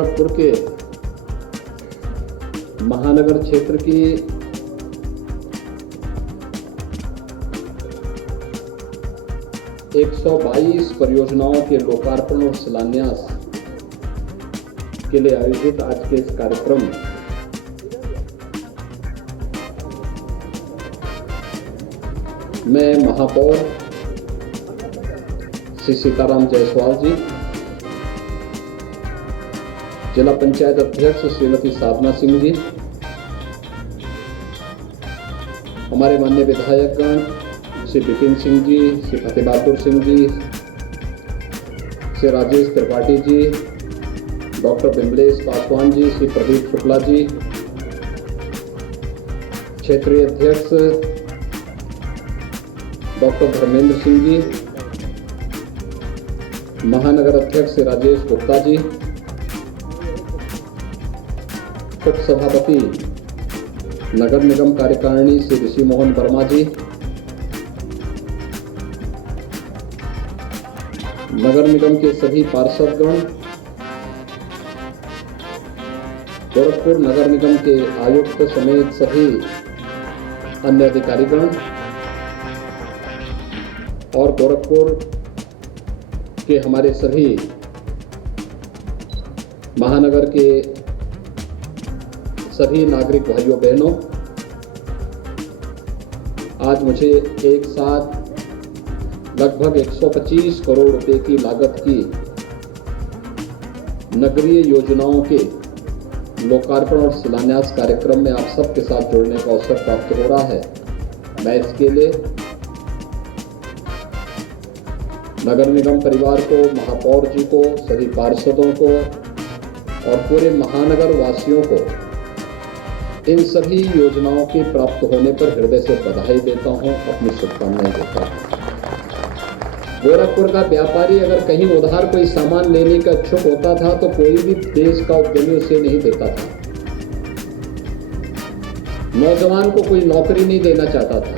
गोरखपुर के महानगर क्षेत्र की एक 122 परियोजनाओं के लोकार्पण और शिलान्यास के लिए आयोजित आज के इस कार्यक्रम में मैं महापौर श्री सीताराम जायसवाल जी, जिला पंचायत अध्यक्ष श्रीमती साधना सिंह जी, हमारे माननीय विधायकगण श्री विपिन सिंह जी, श्री फतेह बहादुर सिंह जी, श्री राजेश त्रिपाठी जी, डॉक्टर बिमलेश पासवान जी, श्री प्रदीप शुक्ला जी, क्षेत्रीय अध्यक्ष डॉक्टर धर्मेंद्र सिंह जी, महानगर अध्यक्ष श्री राजेश गुप्ता जी, उप सभापति नगर निगम कार्यकारिणी श्री ऋषि मोहन वर्मा जी, नगर निगम के सभी पार्षदगण, गोरखपुर नगर निगम के आयुक्त समेत सभी अन्य अधिकारीगण और गोरखपुर के हमारे सभी महानगर के सभी नागरिक भाइयों बहनों, आज मुझे एक साथ लगभग 125 करोड़ रुपए की लागत की नगरीय योजनाओं के लोकार्पण और शिलान्यास कार्यक्रम में आप सबके साथ जुड़ने का अवसर प्राप्त हो रहा है। मैं इसके लिए नगर निगम परिवार को, महापौर जी को, सभी पार्षदों को और पूरे महानगर वासियों को इन सभी योजनाओं के प्राप्त होने पर हृदय से बधाई देता हूं, अपनी शुभकामनाएं देता हूं। गोरखपुर का व्यापारी अगर कहीं उधार कोई सामान लेने का इच्छुक होता था तो कोई भी देश का उद्यमी उसे नहीं देता था। नौजवान को कोई नौकरी नहीं देना चाहता था।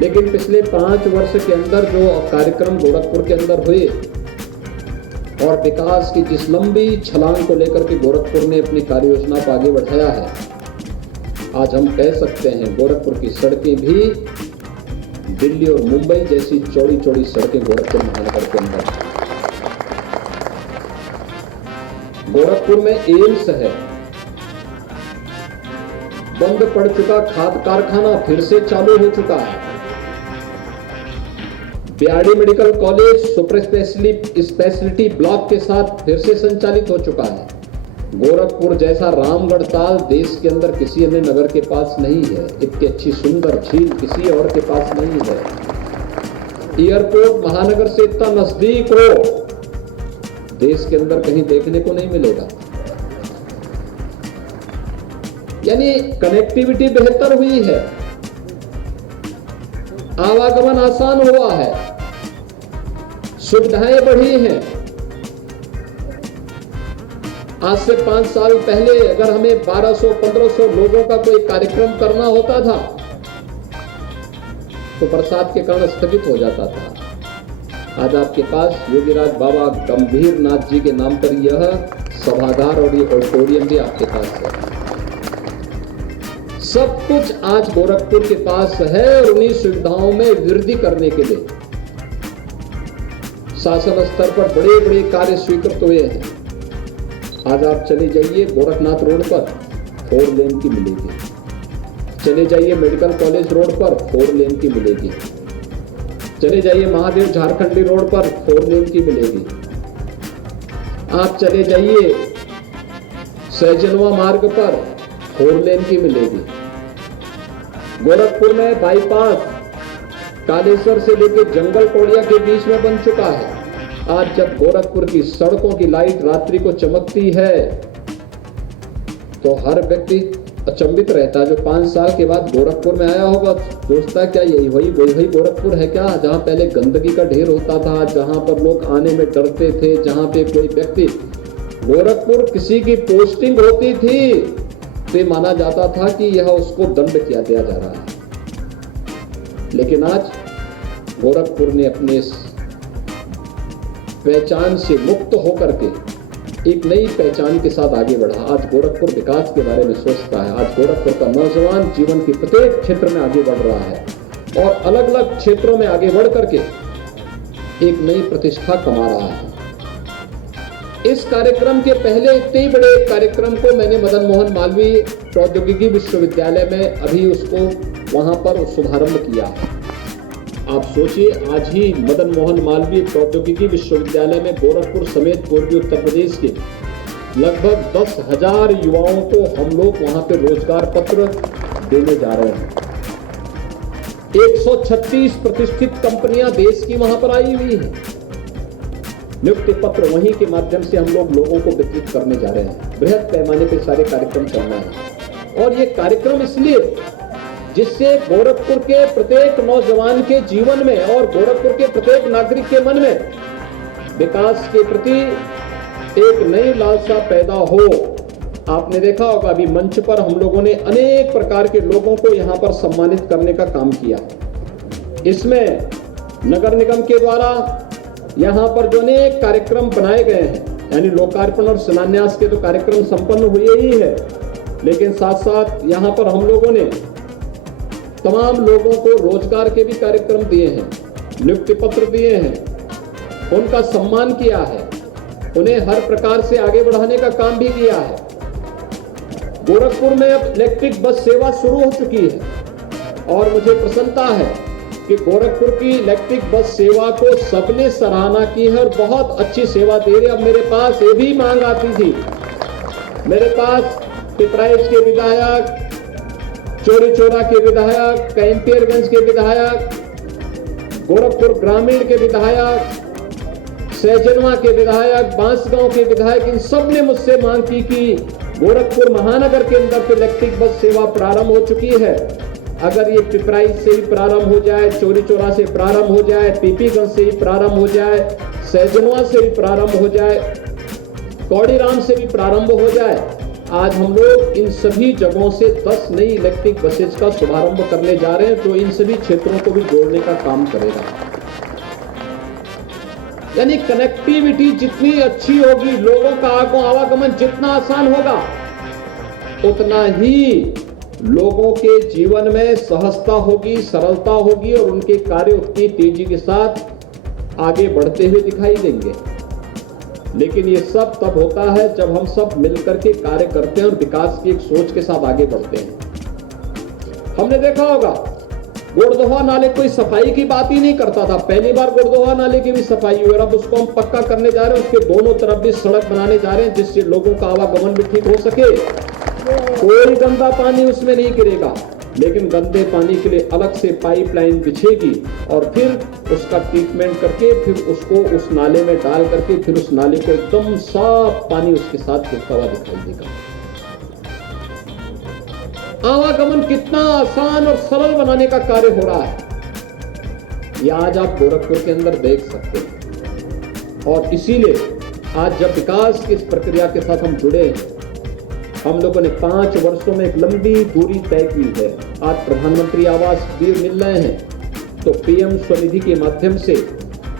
लेकिन पिछले 5 वर्ष के अंदर जो कार्यक्रम गोरखपुर के अंदर हुए और विकास की जिस लंबी छलांग को लेकर के गोरखपुर ने अपनी कार्य योजना को आगे बढ़ाया है, आज हम कह सकते हैं गोरखपुर की सड़कें भी दिल्ली और मुंबई जैसी चौड़ी चौड़ी सड़कें गोरखपुर महानगर के अंदर। गोरखपुर में एम्स है, बंद पड़ चुका खाद कारखाना फिर से चालू हो चुका है। Biyadi medical college super speciality block के साथ फिर से संचालित हो चुका है। गोरखपुर जैसा रामगढ़ ताल देश के अंदर किसी अन्य नगर के पास नहीं है। इतनी अच्छी सुंदर झील किसी और के पास नहीं है। एयरपोर्ट महानगर से इतना नजदीक हो, देश के अंदर कहीं देखने को नहीं मिलेगा। यानी कनेक्टिविटी बेहतर हुई है, आवागमन आसान हुआ है, सुविधाएं बढ़ी हैं। आज से 5 साल पहले अगर हमें 1200-1500 लोगों का कोई कार्यक्रम करना होता था तो बरसात के कारण स्थगित हो जाता था। आज आपके पास योगीराज बाबा गंभीर नाथ जी के नाम पर यह सभागार और ये ऑडिटोरियम भी आपके पास है। सब कुछ आज गोरखपुर के पास है और उन्हीं सुविधाओं में वृद्धि करने के लिए शासन स्तर पर बड़े बड़े कार्य स्वीकृत हुए हैं। आज आप चले जाइए गोरखनाथ रोड पर 4 लेन की मिलेगी, चले जाइए मेडिकल कॉलेज रोड पर 4 लेन की मिलेगी, चले जाइए महादेव झारखंडी रोड पर 4 लेन की मिलेगी, आप चले जाइए सहजनवा मार्ग पर 4 लेन की मिलेगी। गोरखपुर में बाईपास कालेश्वर से लेकर जंगल कोड़िया के बीच में बन चुका है। आज जब गोरखपुर की सड़कों की लाइट रात्रि को चमकती है तो हर व्यक्ति अचंभित रहता है। जो 5 साल के बाद गोरखपुर में आया होगा सोचता क्या यही वही गोरखपुर है क्या, जहां पहले गंदगी का ढेर होता था, जहां पर लोग आने में डरते थे, जहां पे कोई व्यक्ति गोरखपुर किसी की पोस्टिंग होती थी तो माना जाता था कि यह उसको दंड किया दिया जा रहा है। लेकिन आज गोरखपुर ने अपने पहचान से मुक्त होकर के एक नई पहचान के साथ आगे बढ़ा। आज गोरखपुर विकास के बारे में सोचता है। आज गोरखपुर का नौजवान जीवन के प्रत्येक क्षेत्र में आगे बढ़ रहा है और अलग अलग क्षेत्रों में आगे बढ़ करके एक नई प्रतिष्ठा कमा रहा है। इस कार्यक्रम के पहले इतने बड़े कार्यक्रम को मैंने मदन मोहन मालवीय प्रौद्योगिकी विश्वविद्यालय में अभी उसको वहां पर शुभारंभ किया है। आप सोचिए, आज ही मदन मोहन मालवीय प्रौद्योगिकी विश्वविद्यालय में गोरखपुर समेत पूर्वी उत्तर प्रदेश के लगभग 10,000 युवाओं को हम लोग वहां पे रोजगार पत्र देने जा रहे हैं। 136 प्रतिष्ठित कंपनियां देश की वहां पर आई हुई हैं। नियुक्ति पत्र वहीं के माध्यम से हम लोगों को वितरित करने जा रहे हैं। बृहद पैमाने पर सारे कार्यक्रम चलना है और ये कार्यक्रम इसलिए जिससे गोरखपुर के प्रत्येक नौजवान के जीवन में और गोरखपुर के प्रत्येक नागरिक के मन में विकास के प्रति एक नई लालसा पैदा हो। आपने देखा होगा अभी मंच पर हम लोगों ने अनेक प्रकार के लोगों को यहां पर सम्मानित करने का काम किया। इसमें नगर निगम के द्वारा यहां पर जो अनेक कार्यक्रम बनाए गए हैं, यानी लोकार्पण और शिलान्यास के तो कार्यक्रम संपन्न हुए ही है, लेकिन साथ साथ यहां पर हम लोगों ने तमाम लोगों को रोजगार के भी कार्यक्रम दिए हैं, नियुक्ति पत्र दिए हैं, उनका सम्मान किया है, उन्हें हर प्रकार से आगे बढ़ाने का काम भी किया है। गोरखपुर में अब इलेक्ट्रिक बस सेवा शुरू हो चुकी है और मुझे प्रसन्नता है कि गोरखपुर की इलेक्ट्रिक बस सेवा को सबने सराहना की है और बहुत अच्छी सेवा दे रहे। अब मेरे पास ये भी मांग आती थी, मेरे पास पिपराइच के विधायक, चौरी चौरा के विधायक, कैंपियरगंज के विधायक, गोरखपुर ग्रामीण के विधायक, सहजनवा के विधायक, बांसगांव के विधायक, इन सब ने मुझसे मांग की कि गोरखपुर महानगर के अंदर तो इलेक्ट्रिक बस सेवा प्रारंभ हो चुकी है, अगर ये पिपराइच से ही प्रारंभ हो जाए, चौरी चौरा से प्रारंभ हो जाए, पीपीगंज से ही प्रारंभ हो जाए, सहजनवा से भी प्रारंभ हो जाए, कौड़ीराम से भी प्रारंभ हो जाए। आज हम लोग इन सभी जगहों से 10 नई इलेक्ट्रिक बसेज का शुभारंभ करने जा रहे हैं, जो इन सभी क्षेत्रों को भी जोड़ने का काम करेगा। यानी कनेक्टिविटी जितनी अच्छी होगी, लोगों का आवागमन जितना आसान होगा, उतना ही लोगों के जीवन में सहजता होगी, सरलता होगी और उनके कार्य उतनी तेजी के साथ आगे बढ़ते हुए दिखाई देंगे। लेकिन ये सब तब होता है जब हम सब मिलकर के कार्य करते हैं और विकास की एक सोच के साथ आगे बढ़ते हैं। हमने देखा होगा गोड़दोहा नाले कोई सफाई की बात ही नहीं करता था, पहली बार गोड़दोहा नाले की भी सफाई हुई, अब उसको हम पक्का करने जा रहे हैं, उसके दोनों तरफ भी सड़क बनाने जा रहे हैं जिससे लोगों का आवागमन भी ठीक हो सके। कोई गंदा पानी उसमें नहीं गिरेगा, लेकिन गंदे पानी के लिए अलग से पाइपलाइन बिछेगी और फिर उसका ट्रीटमेंट करके फिर उसको उस नाले में डाल करके फिर उस नाले को एकदम साफ पानी उसके साथ गिरता हुआ दिखाई देगा। आवागमन कितना आसान और सरल बनाने का कार्य हो रहा है, यह आज आप गोरखपुर के अंदर देख सकते हैं। और इसीलिए आज जब विकास की इस प्रक्रिया के साथ हम जुड़े हैं, हम लोगों ने 5 वर्षों में एक लंबी दूरी तय की है। आज प्रधानमंत्री आवास भी मिल रहे हैं, तो पीएम स्वनिधि के माध्यम से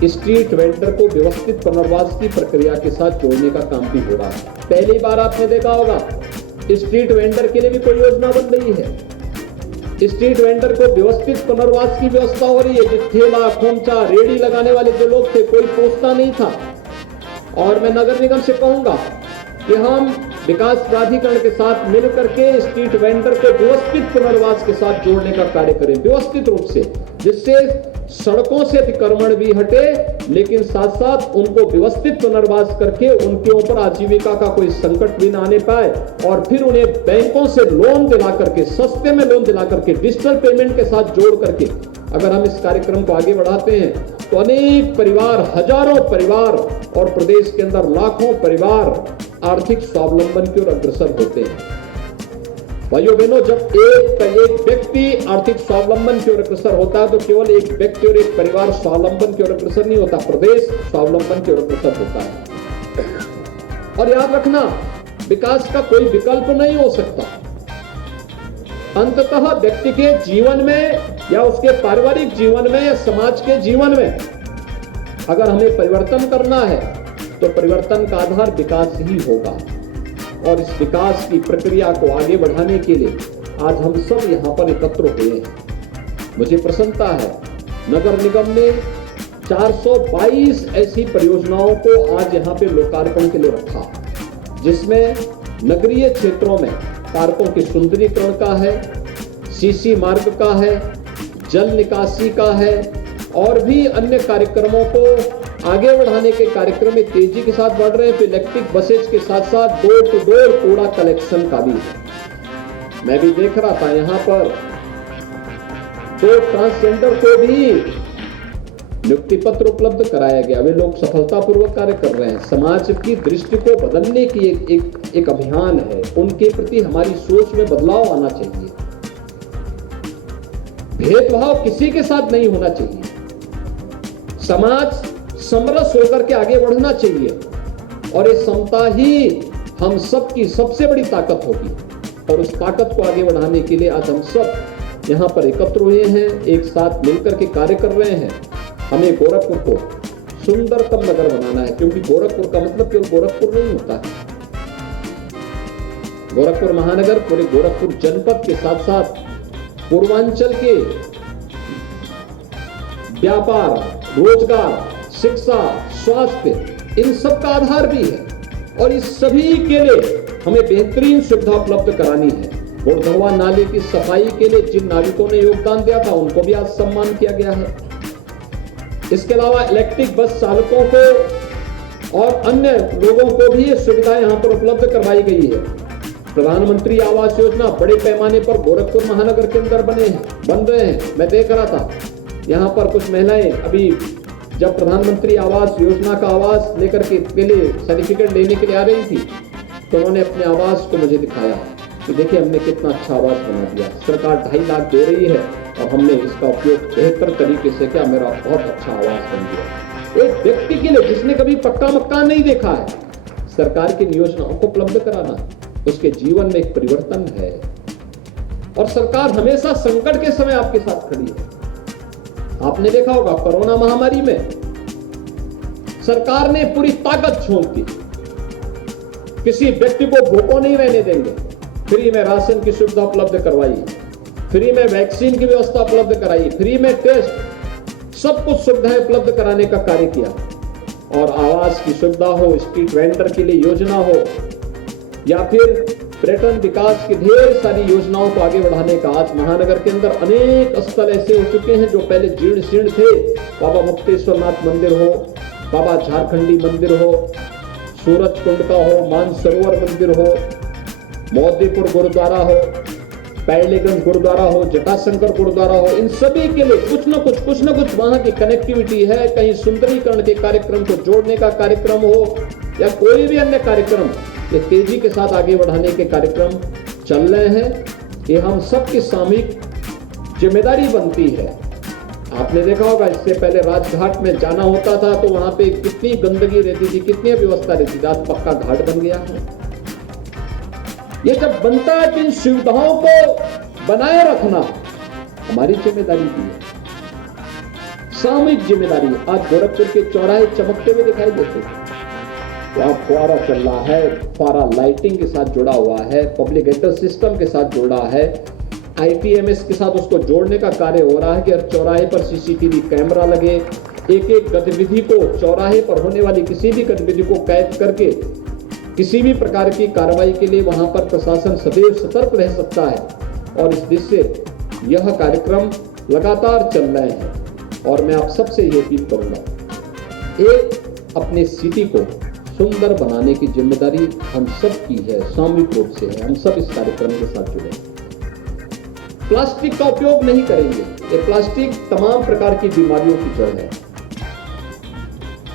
स्ट्रीट वेंडर को व्यवस्थित पुनर्वास की प्रक्रिया के साथ जोड़ने का काम भी हो रहा है। पहली बार आपने देखा होगा स्ट्रीट वेंडर के लिए भी कोई योजना बन रही है। स्ट्रीट वेंडर को व्यवस्थित पुनर्वास की व्यवस्था हो रही है। जो ठेला, खोमचा, रेडी लगाने वाले जो लोग थे, कोई पूछता नहीं था। और मैं नगर निगम से कहूंगा कि हम विकास प्राधिकरण के साथ मिलकर के स्ट्रीट वेंडर को व्यवस्थित पुनर्वास के साथ जोड़ने का कार्य करें, व्यवस्थित रूप से, जिससे सड़कों से अतिक्रमण भी हटे, लेकिन साथ साथ उनको व्यवस्थित पुनर्वास करके उनके ऊपर आजीविका का कोई संकट भी ना आने पाए और फिर उन्हें बैंकों से लोन दिला करके, सस्ते में लोन दिला करके, डिजिटल पेमेंट के साथ जोड़ करके अगर हम इस कार्यक्रम को आगे बढ़ाते हैं तो अनेक परिवार, हजारों परिवार और प्रदेश के अंदर लाखों परिवार आर्थिक स्वावलंबन की ओर अग्रसर होते हैं। भाइयों बहनों, जब एक व्यक्ति आर्थिक स्वावलंबन की ओर अग्रसर होता है तो केवल एक व्यक्ति और एक परिवार स्वावलंबन की ओर अग्रसर नहीं होता, प्रदेश स्वावलंबन की ओर अग्रसर होता है। और याद रखना, विकास का कोई विकल्प नहीं हो सकता। अंततः व्यक्ति के जीवन में या उसके पारिवारिक जीवन में या समाज के जीवन में अगर हमें परिवर्तन करना है तो परिवर्तन का आधार विकास ही होगा, और इस विकास की प्रक्रिया को आगे बढ़ाने के लिए आज हम सब यहाँ पर एकत्र हुए हैं। मुझे प्रसन्नता है, नगर निगम ने 422 ऐसी परियोजनाओं को आज यहाँ पे लोकार्पण के लिए रखा, जिसमें नगरीय क्षेत्रों में पार्कों के सुंदरीकरण का है, सीसी मार्ग का है, जल निकासी का है, और भी अन्य कार्यक्रमों को आगे बढ़ाने के कार्यक्रम में तेजी के साथ बढ़ रहे हैं। तो इलेक्ट्रिक बसेज के साथ साथ डोर टू डोर कूड़ा कलेक्शन का भी है। मैं भी देख रहा था यहाँ पर तो ट्रांसजेंडर को भी नियुक्ति पत्र उपलब्ध कराया गया। वे लोग सफलतापूर्वक कार्य कर रहे हैं। समाज की दृष्टि को बदलने की एक अभियान है। उनके प्रति हमारी सोच में बदलाव आना चाहिए। भेदभाव किसी के साथ नहीं होना चाहिए। समाज समरस होकर के आगे बढ़ना चाहिए, और ये समता ही हम सब की सबसे बड़ी ताकत होगी। और उस ताकत को आगे बढ़ाने के लिए आज हम सब यहाँ पर एकत्र हुए हैं, एक साथ मिलकर के कार्य कर रहे हैं। हमें गोरखपुर को सुंदरतम नगर बनाना है, क्योंकि गोरखपुर का मतलब केवल गोरखपुर नहीं होता है। गोरखपुर महानगर पूरे गोरखपुर जनपद के साथ साथ पूर्वांचल के व्यापार, रोजगार, शिक्षा, स्वास्थ्य, इन सब का आधार भी है। और इस सभी के लिए हमें बेहतरीन सुविधा उपलब्ध करानी है। गुड़धवा नाले की सफाई के लिए जिन नाविकों ने योगदान दिया था, उनको भी आज सम्मान किया गया है। इसके अलावा इलेक्ट्रिक बस चालकों को और अन्य लोगों को भी ये सुविधा यहाँ पर उपलब्ध करवाई गई है। प्रधानमंत्री आवास योजना बड़े पैमाने पर गोरखपुर महानगर के अंदर बन रहे हैं। मैं देख रहा था यहाँ पर कुछ महिलाएं अभी जब प्रधानमंत्री आवास योजना का आवास लेकर के लिए सर्टिफिकेट लेने के लिए आ रही थी, तो उन्होंने अपने आवास को मुझे दिखाया कि देखिए हमने कितना अच्छा आवास बना दिया। सरकार 2.5 लाख दे रही है और हमने इसका उपयोग बेहतर तरीके से किया। मेरा बहुत अच्छा आवास बन गया। एक व्यक्ति के लिए जिसने कभी पक्का मकान नहीं देखा है, सरकार की योजनाओं को उपलब्ध कराना उसके जीवन में एक परिवर्तन है। और सरकार हमेशा संकट के समय आपके साथ खड़ी है। आपने देखा होगा कोरोना महामारी में सरकार ने पूरी ताकत झोंक दी। किसी व्यक्ति को भूखों नहीं रहने देंगे। फ्री में राशन की सुविधा उपलब्ध करवाई, फ्री में वैक्सीन की व्यवस्था उपलब्ध कराई, फ्री में टेस्ट, सब कुछ सुविधाएं उपलब्ध कराने का कार्य किया। और आवास की सुविधा हो, स्ट्रीट वेंडर के लिए योजना हो, या फिर पर्यटन विकास की ढेर सारी योजनाओं को आगे बढ़ाने का आज महानगर के अंदर अनेक स्थल ऐसे हो चुके हैं जो पहले जीर्ण शीर्ण थे। बाबा मुक्तेश्वरनाथ मंदिर हो, बाबा झारखंडी मंदिर हो, सूरज कुंड का हो, मानसरोवर मंदिर हो, मोदीपुर गुरुद्वारा हो, पैलेगंज गुरुद्वारा हो, जटाशंकर गुरुद्वारा हो, इन सभी के लिए कुछ न कुछ वहां की कनेक्टिविटी है। कहीं सुंदरीकरण के कार्यक्रम को जोड़ने का कार्यक्रम हो या कोई भी अन्य कार्यक्रम, ये तेजी के साथ आगे बढ़ाने के कार्यक्रम चल रहे हैं। ये हम सबकी सामूहिक जिम्मेदारी बनती है। आपने देखा होगा इससे पहले राजघाट में जाना होता था तो वहां पे कितनी गंदगी रहती थी, कितनी व्यवस्था रहती थी। आज पक्का घाट बन गया है। ये जब बनता है तो इन सुविधाओं को बनाए रखना हमारी जिम्मेदारी भी है, सामूहिक जिम्मेदारी। आज गोरखपुर के चौराहे चमकते हुए दिखाई देते हैं। वहां फुआरा चल रहा है, फुआरा लाइटिंग के साथ जुड़ा हुआ है, पब्लिक एड्रेस सिस्टम के साथ जुड़ा है, IPMS के साथ उसको जोड़ने का कार्य हो रहा है कि हर चौराहे पर CCTV कैमरा लगे। एक गतिविधि को, चौराहे पर होने वाली किसी भी गतिविधि को कैद करके किसी भी प्रकार की कार्रवाई के लिए वहां पर प्रशासन सदैव सतर्क रह सकता है। और इस दृष्टि से यह कार्यक्रम लगातार चल रहे हैं। और मैं आप सबसे ये अपील करूंगा, एक अपने सिटी को सुंदर बनाने की जिम्मेदारी हम सब की है, सामूहिक रूप से है। हम सब इस कार्यक्रम के साथ जुड़े। प्लास्टिक का उपयोग नहीं करेंगे। ये प्लास्टिक तमाम प्रकार की बीमारियों की जड़ है।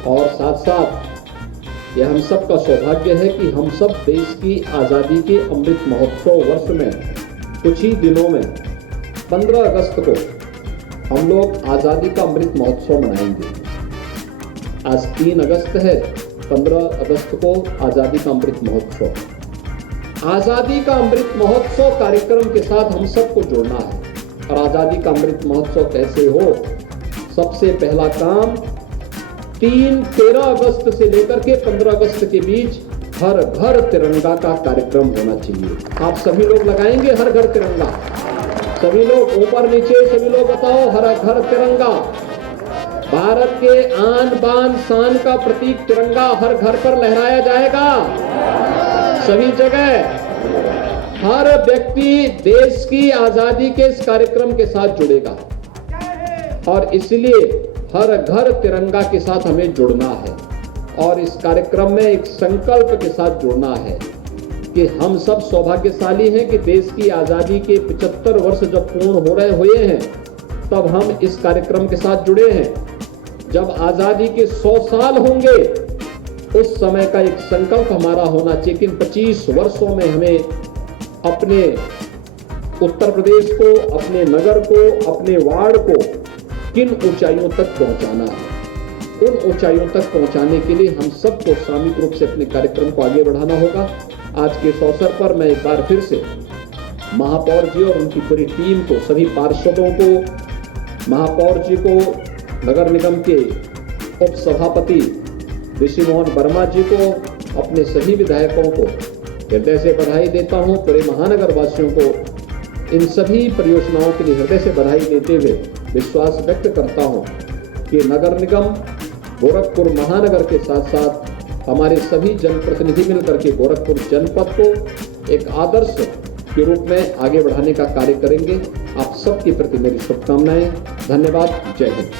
और साथ साथ यह हम सब का सौभाग्य है कि हम सब देश की आजादी के अमृत महोत्सव वर्ष में कुछ ही दिनों में 15 अगस्त को हम लोग आजादी का अमृत महोत्सव मनाएंगे। आज 3 अगस्त है, 15 अगस्त को आजादी का अमृत महोत्सव। आजादी का अमृत महोत्सव कार्यक्रम के साथ हम सबको जोड़ना है। और आजादी का अमृत महोत्सव कैसे हो, सबसे पहला काम 13 अगस्त से लेकर के 15 अगस्त के बीच हर घर तिरंगा का कार्यक्रम होना चाहिए। आप सभी लोग लगाएंगे हर घर तिरंगा? सभी लोग ऊपर नीचे सभी लोग बताओ, हर घर तिरंगा। भारत के आन बान शान का प्रतीक तिरंगा हर घर पर लहराया जाएगा, सभी जगह। हर व्यक्ति देश की आजादी के इस कार्यक्रम के साथ जुड़ेगा और इसलिए हर घर तिरंगा के साथ हमें जुड़ना है और इस कार्यक्रम में एक संकल्प के साथ जुड़ना है कि हम सब सौभाग्यशाली हैं कि देश की आजादी के 75 वर्ष जब पूर्ण हो रहे हुए हैं तब हम इस कार्यक्रम के साथ जुड़े हैं। जब आजादी के 100 साल होंगे उस समय का एक संकल्प हमारा होना चाहिए कि इन 25 वर्षों में हमें अपने उत्तर प्रदेश को, अपने नगर को, अपने वार्ड को किन ऊंचाइयों तक पहुंचाना है। उन ऊंचाइयों तक पहुंचाने के लिए हम सबको सामूहिक रूप से अपने कार्यक्रम को आगे बढ़ाना होगा। आज के इस अवसर पर मैं एक बार फिर से महापौर जी और उनकी पूरी टीम को, सभी पार्षदों को, महापौर जी को, नगर निगम के उप सभापति ऋषि मोहन वर्मा जी को, अपने सभी विधायकों को हृदय से बधाई देता हूं। पूरे महानगर वासियों को इन सभी परियोजनाओं के लिए हृदय से बधाई देते हुए विश्वास व्यक्त करता हूं कि नगर निगम गोरखपुर महानगर के साथ साथ हमारे सभी जनप्रतिनिधि मिलकर के गोरखपुर जनपद को एक आदर्श के रूप में आगे बढ़ाने का कार्य करेंगे। आप सबके प्रति मेरी शुभकामनाएं। धन्यवाद। जय हिंद।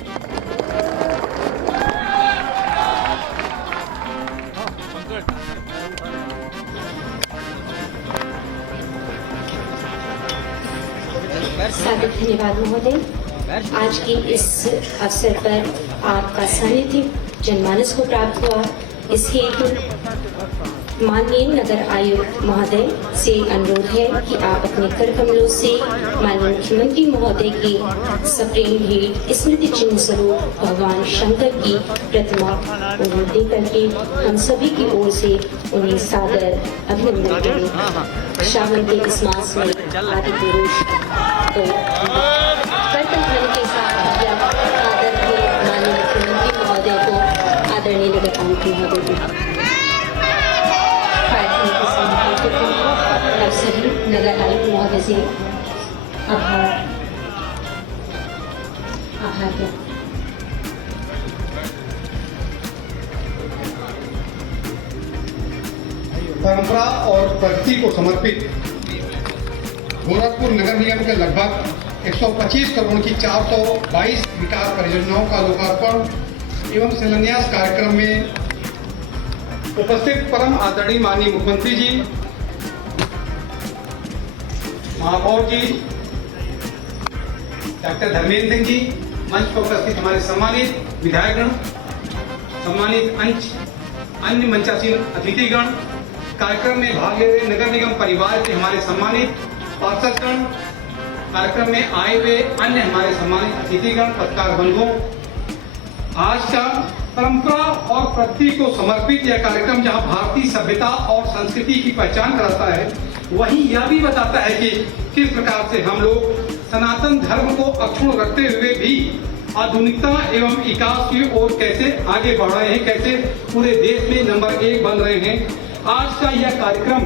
सादर धन्यवाद महोदय। आज के इस अवसर पर आपका सानिध्य जनमानस को प्राप्त हुआ। इस हेतु माननीय नगर आयुक्त महोदय से अनुरोध है कि आप अपने कर कमलों से माननीय मुख्यमंत्री महोदय की सप्रेम भेंट स्मृति चिन्ह स्वरूप भगवान शंकर की प्रतिमा उन्हें दे करके हम सभी की ओर से उन्हें सादर अभिनंदन करें। श्रावण के इस मास में आदि पुरुष तो कर्तव्य के साथ आदर के माननीय मुख्यमंत्री महोदय को आदरणीय नगर आयुक्त महोदय सभी नगर आयुक्त महोदय से आभार परंपरा और प्रकृति को समर्पित गोरखपुर नगर निगम के लगभग 125 करोड़ की 422 विकास परियोजनाओं का लोकार्पण एवं शिलान्यास कार्यक्रम में उपस्थित परम आदरणीय माननीय मुख्यमंत्री जी, महापौर जी, डॉक्टर धर्मेंद्र सिंह जी, मंच पर उपस्थित हमारे सम्मानित विधायकगण, सम्मानित अन्य मंचासीन अतिथिगण, कार्यक्रम में भाग ले रहे नगर निगम परिवार के हमारे सम्मानित पार्षदगण, कार्यक्रम में आए हुए अन्य हमारे सम्मानित अतिथिगण, पत्रकार बंधुओं, आज का परंपरा और प्रकृति को समर्पित यह कार्यक्रम जहां भारतीय सभ्यता और संस्कृति की पहचान कराता है, वहीं यह भी बताता है कि किस प्रकार से हम लोग सनातन धर्म को अक्षुण्ण रखते हुए भी आधुनिकता एवं विकास की ओर कैसे आगे बढ़ रहे हैं, कैसे पूरे देश में नंबर 1 बन रहे हैं। आज का यह कार्यक्रम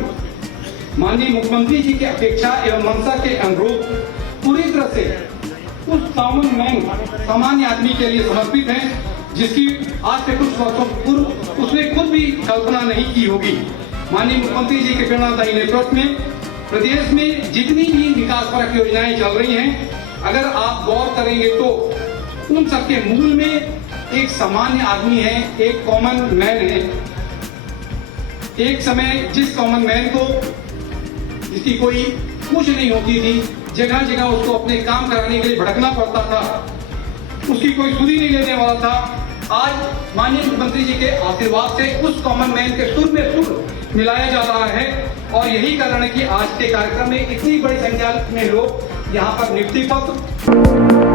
माननीय मुख्यमंत्री जी की अपेक्षा एवं मंशा के अनुरूप पूरी तरह से उस कॉमन मैन, सामान्य आदमी के लिए समर्पित है जिसकी आज से कुछ वर्षों पूर्व उसने खुद भी कल्पना नहीं की होगी। माननीय मुख्यमंत्री जी के प्रेरणादायी नेतृत्व में प्रदेश में जितनी भी विकासपरक योजनाएं चल रही हैं, अगर आप गौर करेंगे तो उन सबके मूल में एक सामान्य आदमी है, एक कॉमन मैन है। एक समय जिस कॉमन मैन को जिसकी कोई पूछ नहीं होती थी, जगह जगह उसको अपने काम कराने के लिए भटकना पड़ता था, उसकी कोई सुधी नहीं लेने वाला था, आज माननीय मुख्यमंत्री जी के आशीर्वाद से उस कॉमन मैन के सुर में सुर मिलाया जा रहा है। और यही कारण है कि आज के कार्यक्रम में इतनी बड़ी संख्या में लोग यहाँ पर नियुक्ति पत्र